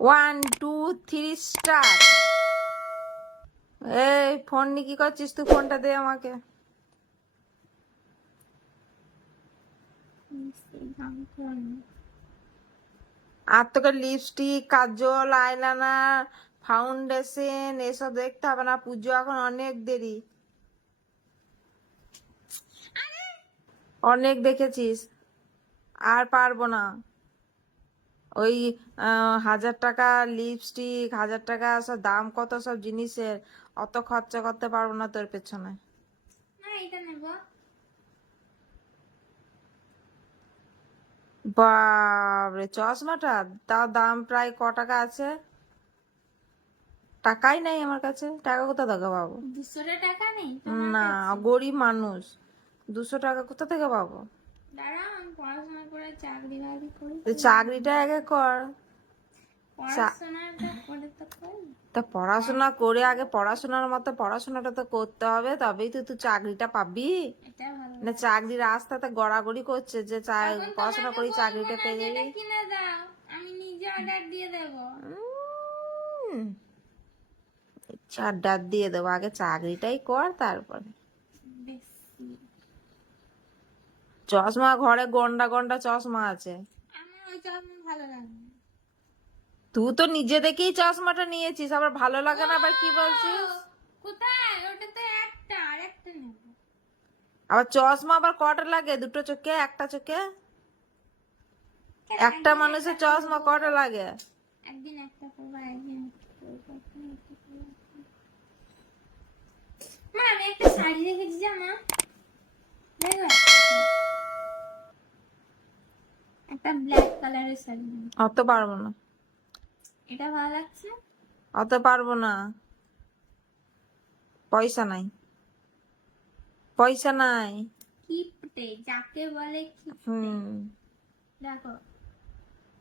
One two three star এই phone নিয়ে কি করছিস তুই? ফোনটা দে আমাকে। আর তোকে লিপস্টিক কাজল আইলাইনার ফাউন্ডেশন এসব দেখতে হবে না। পুজো এখন অনেক দেরি। অনেক দেখেছিস। আর পারব না। ওই হাজার টাকা লিপস্টিক হাজার টাকা সব দাম কত সব জিনিসের অত খরচা করতে পারব না তোর পেছনে। বাবরে চশমাটা? তার দাম প্রায় ক টাকা আছে? টাকাই নাই আমার কাছে। টাকা কোথা থেকে পাবো? টাকা নেই না গরিব মানুষ। দুশো টাকা কোথা থেকে পাবো? পড়াশোনা করে চাকরি বাকরি করি চাকরিটা আগে কর। তো পড়াশোনা করে আগে পড়াশোনার মতো পড়াশোনাটা তো করতে হবে তবেই তো তুই চাকরিটা পাবি। না চাকরির রাস্তাতে গড়াগড়ি করছে যে চা- পড়াশোনা করি চাকরিটা পেয়ে যাবি। আমি নিজে অর্ডার দিয়ে দেবো। দিয়ে দেবো আগে চাকরিটাই কর তারপরে। চশমা ঘরে গন্ডা গন্ডা চশমা আছে। তুই তো নিজে দেখেই চশমাটা নিয়েছিস আবার ভালো লাগে না আবার কি বলছিস? কোথায়? ওটা একটা আর একটা আবার চশমা আবার কটা লাগে? দুটো চোখে একটা চোখে? একটা মানুষের চশমা কটা লাগে? একদিন একটা করব একদিন। মা আমি একটা শাড়ি দেখেছি জামা দেখো একটা ব্ল্যাক কালারের শাড়ি অত পারব না। এটা ভালো লাগছে? অত পারব না। পয়সা নাই। পয়সা নাই। কিপটে যাকে বলে হুম। দেখো।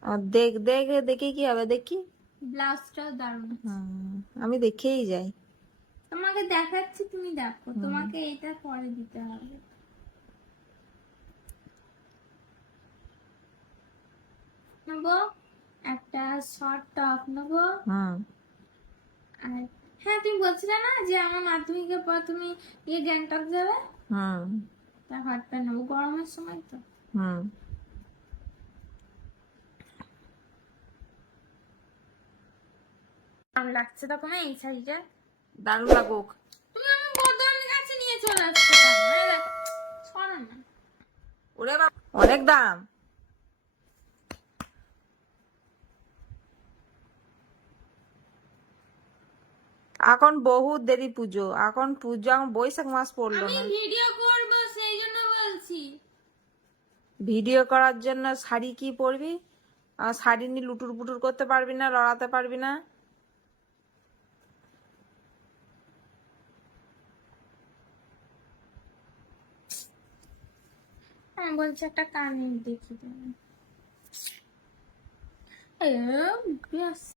আর দেখ দেখ দেখে কি হবে দেখি। ব্লাউজটাও দারুণ। হুম, আমি দেখেই যাই। তোমাকে দেখাচ্ছি তুমি দেখো। তোমাকে এটা পরে দিতে হবে। নেব একটা শর্ট টপ নেব। হুম। আর হ্যাঁ তুমি বলছিলে না যে আমার মাধ্যমিকের পর তুমি ইয়ে গ্যাংটক যাবে? হুম। তা হট প্যান্ট নেব গরমের সময় তো। হুম। লাগছে তখন এই শাড়িটা? দারুণ লাগুক। তুমি আমার বদলের কাছে নিয়ে চলে আসছো না। ওরে বাবা, অনেক দাম। এখন বহুত দেরি পুজো এখন পুজো এখন বৈশাখ মাস পড়ল না। ভিডিও করব সেই জন্য বলছি। ভিডিও করার জন্য শাড়ি কি পরবি? শাড়ি নিয়ে লুটুর পুটুর করতে পারবি না লড়াতে পারবি না? আমি বলছি একটা কানের দেখি।